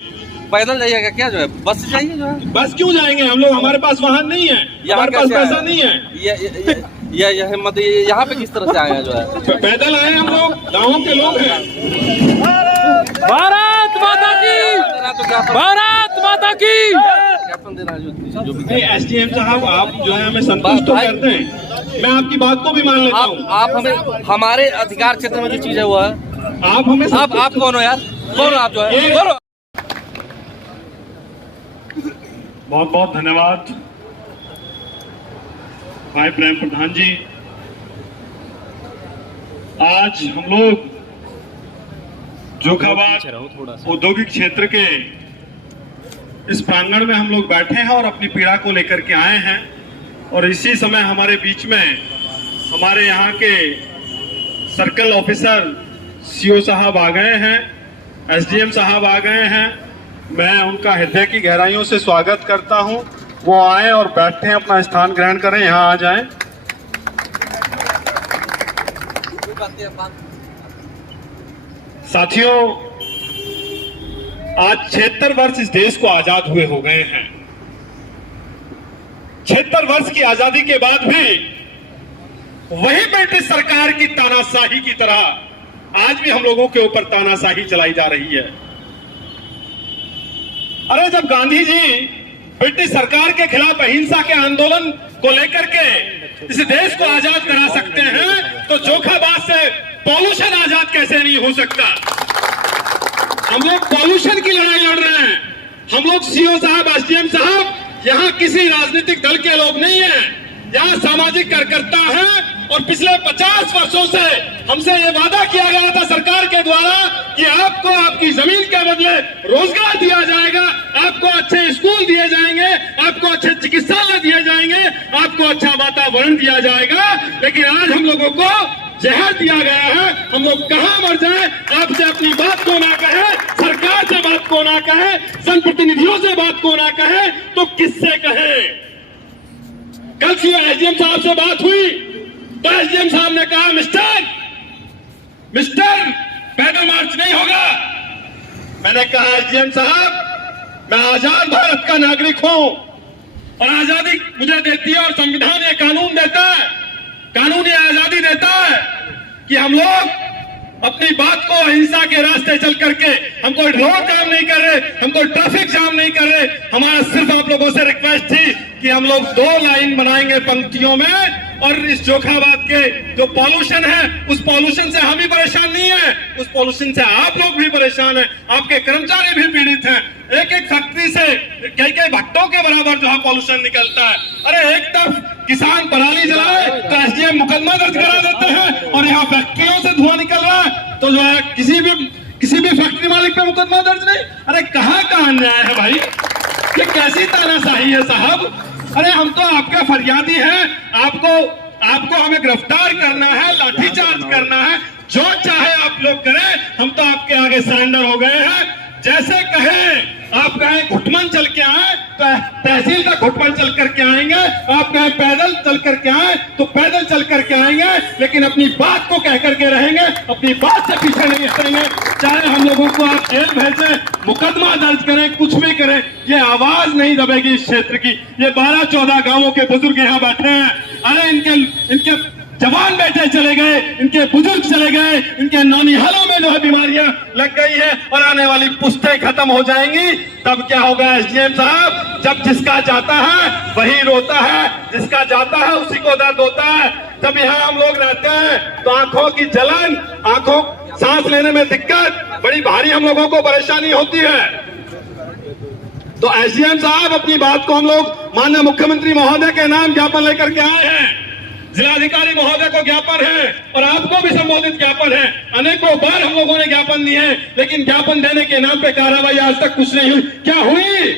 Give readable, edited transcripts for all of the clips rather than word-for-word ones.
पैदल जाइएगा क्या जो है, बस से जाइए जो है। बस क्यों जाएंगे हम लोग, हमारे पास वाहन नहीं है, हमारे पास पैसा नहीं है। ये हिम्मत यहाँ पे किस तरह से आए हैं जो है? पैदल आए हम लोग, गाँव के लोग हैं। भारत माता की, भारत माता की। ज्ञापन देना जो भी नहीं, एसडीएम साहब आप जो है हमें संतुष्ट तो करते हैं, मैं आपकी बात को भी मान लेता हूँ। आप हमें हमारे अधिकार क्षेत्र में जो चीज है वो है, आप हमें आप कौन हो यार, कौन हो आप जो है, कौन हो? बहुत बहुत धन्यवाद भाई प्रेम प्रधान जी। आज हम लोग जोखाबाद औद्योगिक क्षेत्र के इस प्रांगण में हम लोग बैठे हैं और अपनी पीड़ा को लेकर के आए हैं। और इसी समय हमारे बीच में हमारे यहाँ के सर्कल ऑफिसर सीओ साहब आ गए हैं, एसडीएम साहब आ गए हैं। मैं उनका हृदय की गहराइयों से स्वागत करता हूं। वो आए और बैठे, अपना स्थान ग्रहण करें, यहां आ जाएं। साथियों, आज 76 वर्ष इस देश को आजाद हुए हो गए हैं। 76 वर्ष की आजादी के बाद भी वही ब्रिटिश सरकार की तानाशाही की तरह आज भी हम लोगों के ऊपर तानाशाही चलाई जा रही है। अरे जब गांधी जी ब्रिटिश सरकार के खिलाफ अहिंसा के आंदोलन को लेकर के इस देश को आजाद करा सकते हैं, तो जोखाबाद से पॉल्यूशन आजाद कैसे नहीं हो सकता? हम लोग पॉल्यूशन की लड़ाई लड़ रहे हैं। हम लोग सीओ साहब, एसडीएम साहब, यहाँ किसी राजनीतिक दल के लोग नहीं है, यहाँ सामाजिक कार्यकर्ता हैं। और पिछले 50 वर्षों से हमसे ये वादा किया गया था सरकार के द्वारा कि आपको आपकी जमीन के बदले रोजगार दिया जाएगा, आपको अच्छे स्कूल दिए जाएंगे, आपको अच्छे चिकित्सालय दिए जाएंगे, आपको अच्छा वातावरण दिया जाएगा। लेकिन आज हम लोगों को जहर दिया गया है। हम लोग कहां मर जाए, आपसे अपनी बात को ना कहे, सरकार से बात को ना कहे, जनप्रतिनिधियों से बात को ना कहे, तो किससे कहे? कल सीओ एसडीएम साहब से बात हुई तो एसडीएम साहब ने कहा, मिस्टर पैदल मार्च नहीं होगा। मैंने कहा, एसडीएम साहब, मैं आजाद भारत का नागरिक हूं और आजादी मुझे देती है और संविधान ये कानून देता है, कानून ये आजादी देता है कि हम लोग अपनी बात को अहिंसा के रास्ते चल करके, हम कोई रोड जाम नहीं कर रहे, हम कोई ट्रैफिक जाम नहीं कर रहे। हमारा सिर्फ आप लोगों से रिक्वेस्ट थी कि हम लोग 2 लाइन बनाएंगे पंक्तियों में, और इस जोखाबाद के जो पॉल्यूशन है, उस पॉल्यूशन से हम ही परेशान नहीं है, उस पॉल्यूशन से आप लोग भी परेशान हैं, आपके कर्मचारी भी पीड़ित हैं। एक एक फैक्ट्री से कई भट्टों के बराबर जो है पॉल्यूशन निकलता है। अरे एक तरफ किसान पराली जलाए तो एसडीएम मुकदमा दर्ज करा देते हैं, और यहाँ फैक्ट्रियों से धुआं निकल रहा है तो जो है किसी भी फैक्ट्री मालिक पे मुकदमा दर्ज नहीं। अरे कहाँ का अन्याय है भाई, ये कैसी तानाशाही है साहब? अरे हम तो आपके फरियादी हैं, आपको हमें गिरफ्तार करना है, लाठीचार्ज करना है, जो चाहे आप लोग करें, हम तो आपके आगे सरेंडर हो गए हैं। जैसे कहें, आप कहें घुटमन चल के आए तो तहसील तक घुटमन चल करके आएंगे, आप कहें पैदल चल करके आए तो पैदल चल करके आएंगे, लेकिन अपनी बात को कह करके रहेंगे, अपनी बात से पीछे नहीं हटेंगे। चाहे हम लोगों को आप जेल भेजें, मुकदमा दर्ज करें, कुछ भी करें, ये आवाज नहीं दबेगी इस क्षेत्र की। ये 12-14 गांवों के बुजुर्ग यहाँ बैठे हैं। अरे इनके जवान बेटे चले गए, इनके बुजुर्ग चले गए, इनके नौनिहालों में जो है बीमारियां लग गई है और आने वाली पुश्तें खत्म हो जाएंगी। तब क्या होगा एसडीएम साहब? जब जिसका जाता है वही रोता है, जिसका जाता है उसी को दर्द होता है। जब यहाँ हम लोग रहते हैं तो आंखों की जलन, सांस लेने में दिक्कत, बड़ी भारी हम लोगों को परेशानी होती है। तो एसडीएम साहब, अपनी बात को हम लोग माननीय मुख्यमंत्री महोदय के नाम ज्ञापन लेकर के आए हैं, जिलाधिकारी महोदय को ज्ञापन है और आपको भी संबोधित ज्ञापन है। अनेकों बार हम लोगों ने ज्ञापन दिए हैं, लेकिन ज्ञापन देने के नाम पे कार्रवाई आज तक कुछ नहीं हुई। क्या हुई?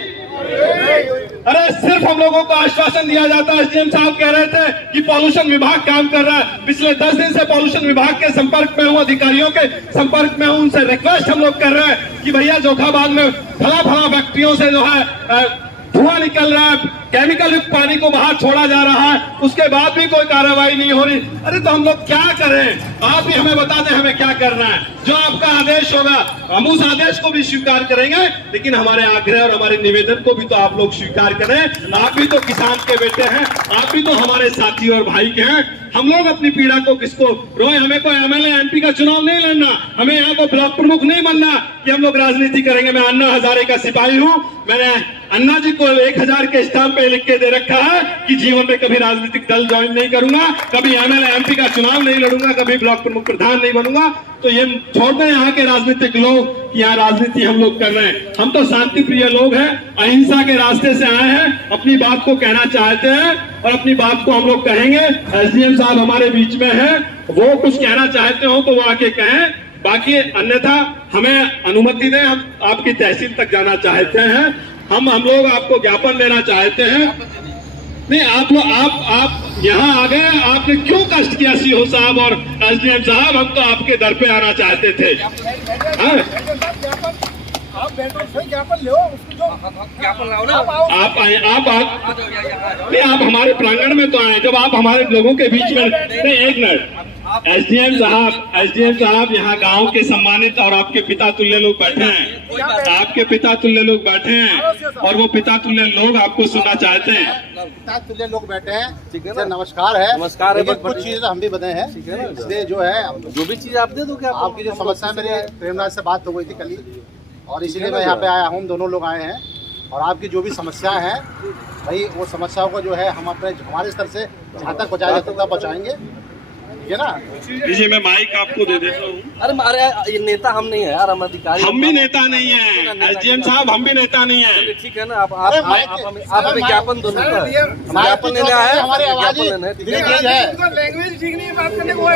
अरे सिर्फ हम लोगों को आश्वासन दिया जाता है। एसडीएम साहब कह रहे थे कि पॉल्यूशन विभाग काम कर रहा है। पिछले 10 दिन से पॉल्यूशन विभाग के संपर्क में हूँ, अधिकारियों के संपर्क में हूँ, उनसे रिक्वेस्ट हम लोग कर रहे हैं कि भैया जोखाबाद में फला फैक्ट्रियों से जो है धुआं निकल रहा है, केमिकल युक्त पानी को बाहर छोड़ा जा रहा है, उसके बाद भी कोई कार्रवाई नहीं हो रही। अरे तो हम लोग क्या करें? आप भी हमें बता दें हमें क्या करना है। जो आपका आदेश होगा हम उस आदेश को भी स्वीकार करेंगे, लेकिन हमारे आग्रह और हमारे निवेदन को भी तो आप लोग स्वीकार करें। आप भी तो किसान के बेटे हैं, आप भी तो हमारे साथी और भाई के हैं। हम लोग अपनी पीड़ा को किसको रोए? हमें कोई एमएलए एमपी का चुनाव नहीं लड़ना, हमें यहाँ को ब्लॉक प्रमुख नहीं बनना कि हम लोग राजनीति करेंगे। मैं अन्ना हजारे का सिपाही हूँ, मैंने अन्ना जी को 1000 के स्टाम्प पे लिख के दे रखा है कि जीवन में कभी राजनीतिक दल ज्वाइन नहीं करूंगा, कभी एमएलए एमपी का चुनाव नहीं लड़ूंगा, कभी ब्लॉक प्रमुख प्रधान नहीं बनूंगा। तो ये छोड़ दें यहाँ के राजनीतिक लोग कि यहाँ राजनीति हम लोग कर रहे हैं। हम तो शांति प्रिय लोग हैं, अहिंसा के रास्ते से आए हैं, अपनी बात को कहना चाहते हैं और अपनी बात को हम लोग कहेंगे। एसडीएम साहब हमारे बीच में है, वो कुछ कहना चाहते हो तो वो आके कहें, बाकी अन्यथा हमें अनुमति दें। हम आपकी तहसील तक जाना चाहते हैं, हम लोग आपको ज्ञापन देना चाहते हैं। नहीं आप लोग आप यहाँ आ गए, आपने क्यों कष्ट किया सीओ साहब और एसडीएम साहब? हम तो आपके दर पे आना चाहते थे। आप बैठो, सही ज्ञापन लो, उसको जो ज्ञापन लाओ ना। आप आए, नहीं आप हमारे प्रांगण में तो आए, जब आप हमारे लोगों के बीच में। नहीं एक मिनट, एसडीएम साहब यहाँ गांव के सम्मानित और आपके पिता तुल्य लोग बैठे हैं, आपके पिता तुल्य लोग बैठे हैं और वो पिता तुल्य लोग आपको सुनना चाहते हैं। पिता तुल्य लोग बैठे हैं, सर नमस्कार है। नमस्कार है, लेकिन कुछ चीजें हम भी बताए हैं, इसलिए जो है जो भी चीज आप दे दो क्या आपकी जो समस्या है, मेरे प्रेमराज से बात हो गई थी कल ही, और इसीलिए मैं यहाँ पे आया हूँ। दोनों लोग आए हैं और आपकी जो भी समस्या है भाई, वो समस्याओं को जो है हम अपने हमारे स्तर से जहाँ तक पहुँचाया जा सकता पहुँचाएंगे, ठीक है ना? जी मैं माइक आपको दे देता हूँ। अरे ये नेता हम नहीं है यार, हम अधिकारी। हम भी नेता नहीं है एसडीएम साहब, हम भी नेता नहीं है। ठीक है ना, आप हमें ज्ञापन दो। ज्ञापन लेने आए, हमारी आवाज ज्ञापन लेना है। लैंग्वेज ठीक नहीं है बात करने को,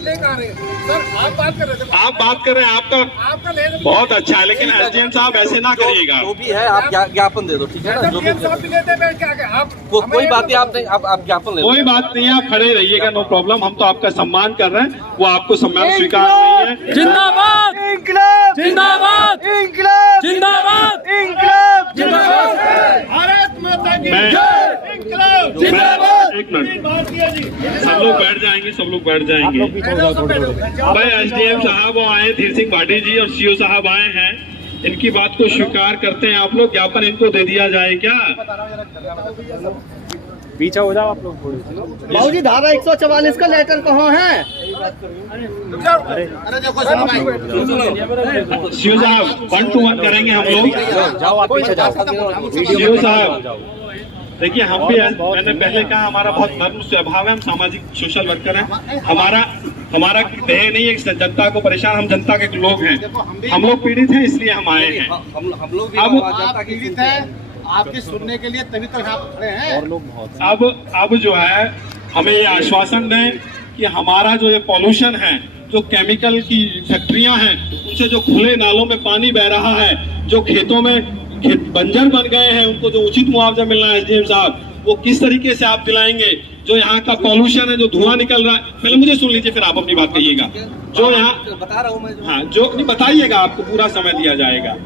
लेकर आ रहे हैं सर। आप बात कर रहे थे, आप बात कर रहे हैं, आपका बहुत अच्छा है, लेकिन एसडीएम साहब ऐसे ना करिएगा। जो भी है आप ज्ञापन दे दो, ठीक है ना? जो भी कोई बात नहीं, आप नहीं, आप ज्ञापन ले लो। कोई बात नहीं है, आप खड़े रहिएगा, नो प्रॉब्लम। हम तो आपका सम्मान कर रहे हैं, वो आपको सम्मान स्वीकार नहीं है। जिंदाबाद जिंदाबाद जिंदाबाद जिंदाबाद भारत माता की मैं जिंदाबाद। एक मिनट, सब लोग बैठ जाएंगे, सब लोग बैठ जाएंगे। भाई एसडीएम साहब वो आए, धीर सिंह भाटी जी और सीओ साहब आए हैं, इनकी बात को स्वीकार करते हैं आप लोग। ज्ञापन इनको दे दिया जाए क्या? पीछे हो जाओ आप लोग। बाबू जी धारा 144 का लेटर कहाँ है? अरे देखो सुनो भाई, सीओ साहब 1 to 1 करेंगे हम लोग। जाओ आप पीछे जाओ। सीओ साहब देखिए, हम भी मैंने पहले कहा हमारा बहुत नर्म स्वभाव है, हम सामाजिक सोशल वर्कर हैं। हमारा ध्येय नहीं है जनता को परेशान, हम जनता के लोग हैं, हम लोग पीड़ित हैं, इसलिए हम आए हैं। हम लोग भी आप पीड़ित हैं, आपके सुनने के लिए तभी तो यहाँ खड़े हैं। और लोग बहुत अब जो है हमें ये आश्वासन दें कि हमारा जो ये पॉल्यूशन है, जो केमिकल की फैक्ट्रियां हैं, उनसे जो खुले नालों में पानी बह रहा है, जो खेतों में खेत बंजर बन गए हैं, उनको जो उचित मुआवजा मिलना है एसडीएम साहब, वो किस तरीके से आप दिलाएंगे? जो यहाँ का पॉल्यूशन है, जो धुआं निकल रहा है, पहले मुझे सुन लीजिए फिर आप अपनी बात कहिएगा। जो यहाँ बता रहा हूँ मैं, हाँ जो नहीं बताइएगा, आपको पूरा समय दिया जाएगा।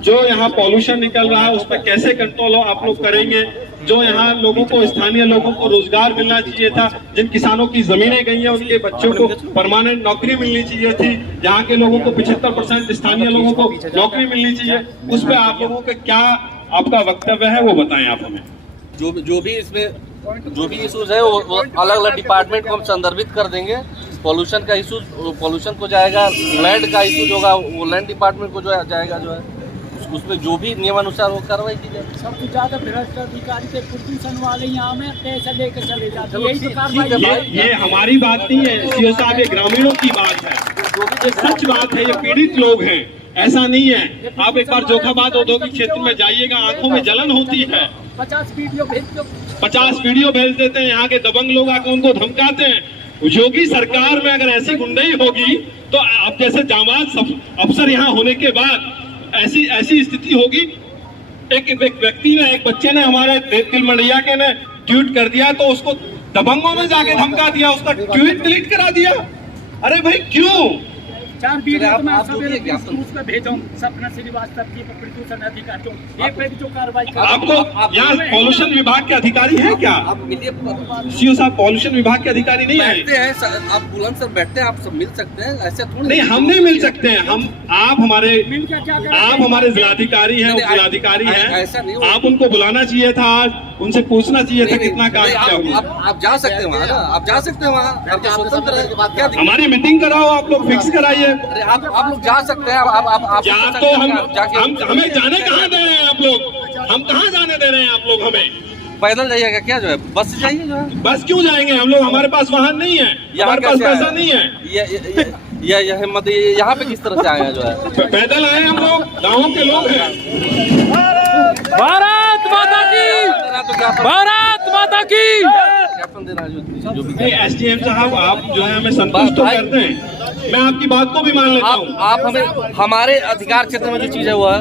जो यहाँ पॉल्यूशन निकल रहा है उस पर कैसे कंट्रोल हो आप लोग करेंगे? जो यहाँ लोगों को, स्थानीय लोगों को रोजगार मिलना चाहिए था, जिन किसानों की जमीनें गई हैं उनके बच्चों को परमानेंट नौकरी मिलनी चाहिए थी, यहाँ के लोगों को 75% स्थानीय लोगों को नौकरी मिलनी चाहिए, उस पर आप लोगों का क्या आपका वक्तव्य है वो बताएं आप हमें। जो भी इसमें जो भी इशूज है वो अलग अलग डिपार्टमेंट को हम संदर्भित कर देंगे। पॉल्यूशन का इशू पॉल्यूशन को जाएगा, लैंड का इशू होगा वो लैंड डिपार्टमेंट को जो जाएगा, जो है उसमें जो भी नियमानुसार वो कार्रवाई की जाए। सबसे ज्यादा भ्रष्ट अधिकारी से प्रदूषण वाले यहाँ में पैसा लेकर चले जाते हैं, यही तो ठीक कार्रवाई है। ये हमारी बात नहीं है सीओ साहब, ये ग्रामीणों की बात है, ये सच बात है, ये पीड़ित लोग हैं, ऐसा नहीं है। आप एक बार जोखाबाद औद्योगिक क्षेत्र में जाइएगा, आंखों में जलन होती है। 50 वीडियो भेज दो, 50 वीडियो भेज देते हैं, यहाँ के दबंग लोग आकर उनको धमकाते हैं। योगी सरकार में अगर ऐसी गुंडई होगी तो आप जैसे जामाज अफसर यहाँ होने के बाद ऐसी स्थिति होगी। एक व्यक्ति ने, एक बच्चे ने, हमारे तिलमंडिया के ने ट्वीट कर दिया तो उसको दबंगों ने जाके धमका दिया, उसका ट्वीट डिलीट करा दिया। अरे भाई क्यों? 4 चलिए, वीडियो आप- तो मैं आप जो भी सवेरे है ज्ञापन- उस पर भेजा हूँ सपना श्रीवास्तव की प्रदूषण अधिकारी को ये पे भी जो कार्रवाई कर आपको यहाँ पॉल्यूशन विभाग के अधिकारी हैं क्या? आप मिलिए, सीओ साहब पॉल्यूशन विभाग के अधिकारी नहीं आए? बैठते हैं आप बुलंद सर बैठते हैं, आप सब मिल सकते हैं, ऐसे थोड़ी नहीं, हम नहीं मिल सकते हैं। आप हमारे मिलकर क्या करें? आप हमारे जिलाधिकारी हैं, नहीं, उप जिलाधिकारी ऐसा नहीं हैं। हो- आप उनको बुलाना चाहिए था, आज उनसे पूछना चाहिए था नहीं, कितना काम नहीं, किया हुआ। आप जा सकते हैं वहाँ ना, आप जा सकते हैं वहाँ, आप तो स्वतंत्र हैं, क्या दिक्कत? हमारी मीटिंग कराओ, आप लोग फिक्स कराइए। अरे आप लोग जा सकते हैं, आप जा जा तो हम जाके हमें जाने कहाँ दे रहे हैं आप लोग? हम कहाँ जाने दे रहे हैं आप लोग हमें? पैदल जाइएगा क्या जो है, बस से जाइए जो है। बस क्यों जाएंगे हम लोग? हमारे पास वाहन नहीं है, हमारे पास कैसे आए? पैसा नहीं है। ये हिम्मत यहाँ पे किस तरह से आए हैं जो है? पैदल आए हम लोग, गाँव के लोग हैं। भारत माता की, तो ज्ञापन भारत माता की। ज्ञापन देना है जो भी नहीं, एसडीएम साहब, आप जो है हमें संतुष्ट तो करते हैं, मैं आपकी बात को भी मान लेता हूँ। आप हमें हमारे अधिकार क्षेत्र में जो चीज है वो है,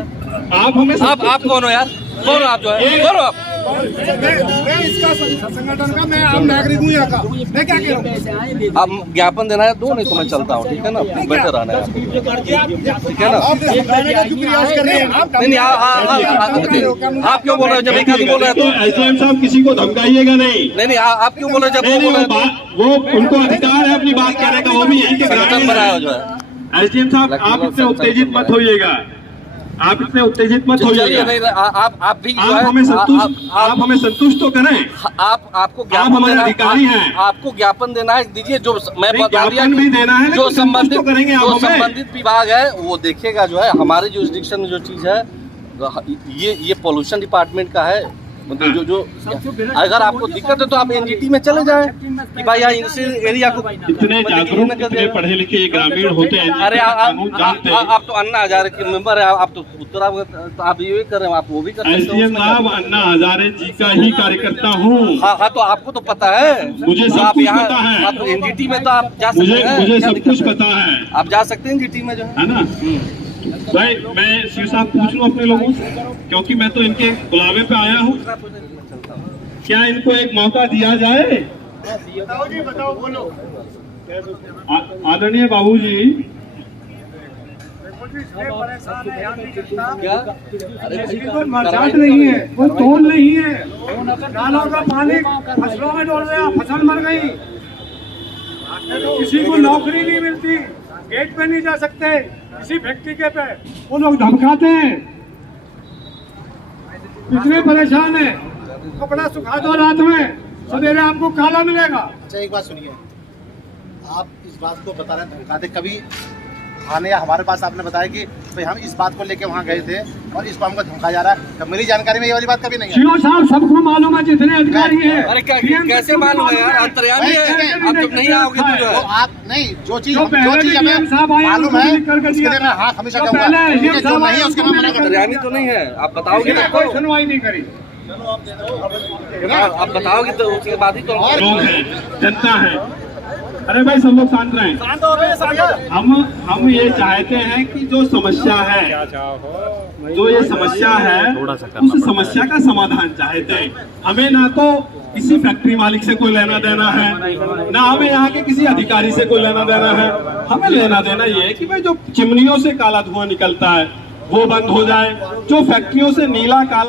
आप हमें आप कौन हो यार? कौन हो आप जो है? कौन हो आप? मैं इसका संगठन का, मैं आम नागरिक हूँ यहाँ का, मैं क्या कह रहा हूँ? आप ज्ञापन देना है दो, नहीं तो मैं चलता हूँ, ठीक है ना? बैठे रहना है, ठीक है ना? आप समझाने का क्यों प्रयास कर रहे हैं? आप क्यों बोल रहे हो जब एक आदमी बोल रहे तो हैं तो? एसडीएम साहब किसी को धमकाइएगा नहीं। नहीं आप क्यों बोल रहे हो जब नहीं वो नहीं, बोल रहे हैं तो? वो उनको अधिकार है अपनी बात कहने का, वो भी यहीं के संगठन ग्रामीण बनाया हैं। जो है, एसडीएम साहब, आप इतने उत्तेजित मत होइएगा, आप इतने उत्तेजित मत चलिए होइएगा। नहीं आप भी जो आप है हमें संतुष्ट, आप हमें संतुष्ट तो करें। आपको आप ज्ञापन हमारे देना है, अधिकारी हैं। आपको ज्ञापन देना है, दीजिए। जो मैं नहीं, बता दिया ज्ञापन भी देना है, जो लेकिन संतुष्ट तो करेंगे आप हमें। संबंधित विभाग है वो देखेगा जो है, हमारे जुरिस्डिक्शन में जो चीज है ये पोल्यूशन डिपार्टमेंट का है। मतलब जो अगर आपको दिक्कत है तो आप एनजीटी में चले जाएं कि भाई यहाँ इनसे एरिया को इतने जागरूक, इतने पढ़े लिखे ग्रामीण होते हैं, अरे कानून जानते हैं। आप तो अन्ना हजारे के मेंबर है, आप तो उत्तरावत, तो आप ये कर रहे हैं, आप वो भी कर सकते एसडीएम हो। साहब, अन्ना हजारे जी का ही कार्यकर्ता हूँ। हाँ तो आपको तो पता है, मुझे तो सब आप कुछ यहाँ पता है। आप एनजीटी में तो आप जा सकते हैं, मुझे क्या सब दिक्कत कुछ है? पता है, आप जा सकते हैं एनजीटी में जो है। है ना? भाई, मैं शिव साहब पूछ लूं अपने लोगों से, क्योंकि मैं तो इनके बुलावे पे आया हूँ। क्या इनको एक मौका दिया जाए? बताओ, बोलो। आदरणीय बाबूजी, क्या? अरे बरसात नहीं है, कोई तोड़ नहीं है, नालों का पानी फसलों में डोल गया, फसल मर गई, किसी को नौकरी नहीं मिलती, गेट पे नहीं जा सकते, किसी फैक्ट्री के पे वो लोग धमकाते हैं, इतने परेशान है। कपड़ा सुखा दो रात में, सवेरे आपको काला मिलेगा। अच्छा, एक बात सुनिए, आप इस बात को बता रहे हैं धमकाते, कभी थाने या हमारे पास आपने बताया कि भाई हम इस बात को लेके वहाँ गए थे और इसको हमको धमका जा रहा है, तो मेरी जानकारी में ये वाली बात कभी नहीं है। सीओ साहब, सबको मालूम है, जितने अधिकारी हैं। अरे कैसे मालूम है यार? अंतर्यामी है, आप जब नहीं आओगे तो जो तो है आप नहीं, जो चीज जो पहले हमें डीएम साहब आए, मालूम उनको है लिख करके उसके दिया लिए मैं था। हाँ हमेशा जो कहूँगा, पहले ठीक है, डीएम जो साहब नहीं है आए, उसके उनको नाम मना मैंने कर अंतर्यामी तो नहीं है, आप बताओगे किसी ने तो कोई सुनवाई नहीं करी। आप बताओगे तो उसके बाद ही तो लोग हैं, जनता है। अरे भाई, सब लोग शांत रहें। हम ये चाहते हैं कि जो समस्या है, जो ये समस्या है, उस समस्या का समाधान चाहते हैं। हमें ना तो किसी फैक्ट्री मालिक से कोई लेना देना है, ना हमें यहाँ के किसी अधिकारी से कोई लेना देना है। हमें लेना देना ये है कि भाई जो चिमनियों से काला धुआं निकलता है वो बंद हो जाए, जो फैक्ट्रियों से नीला काला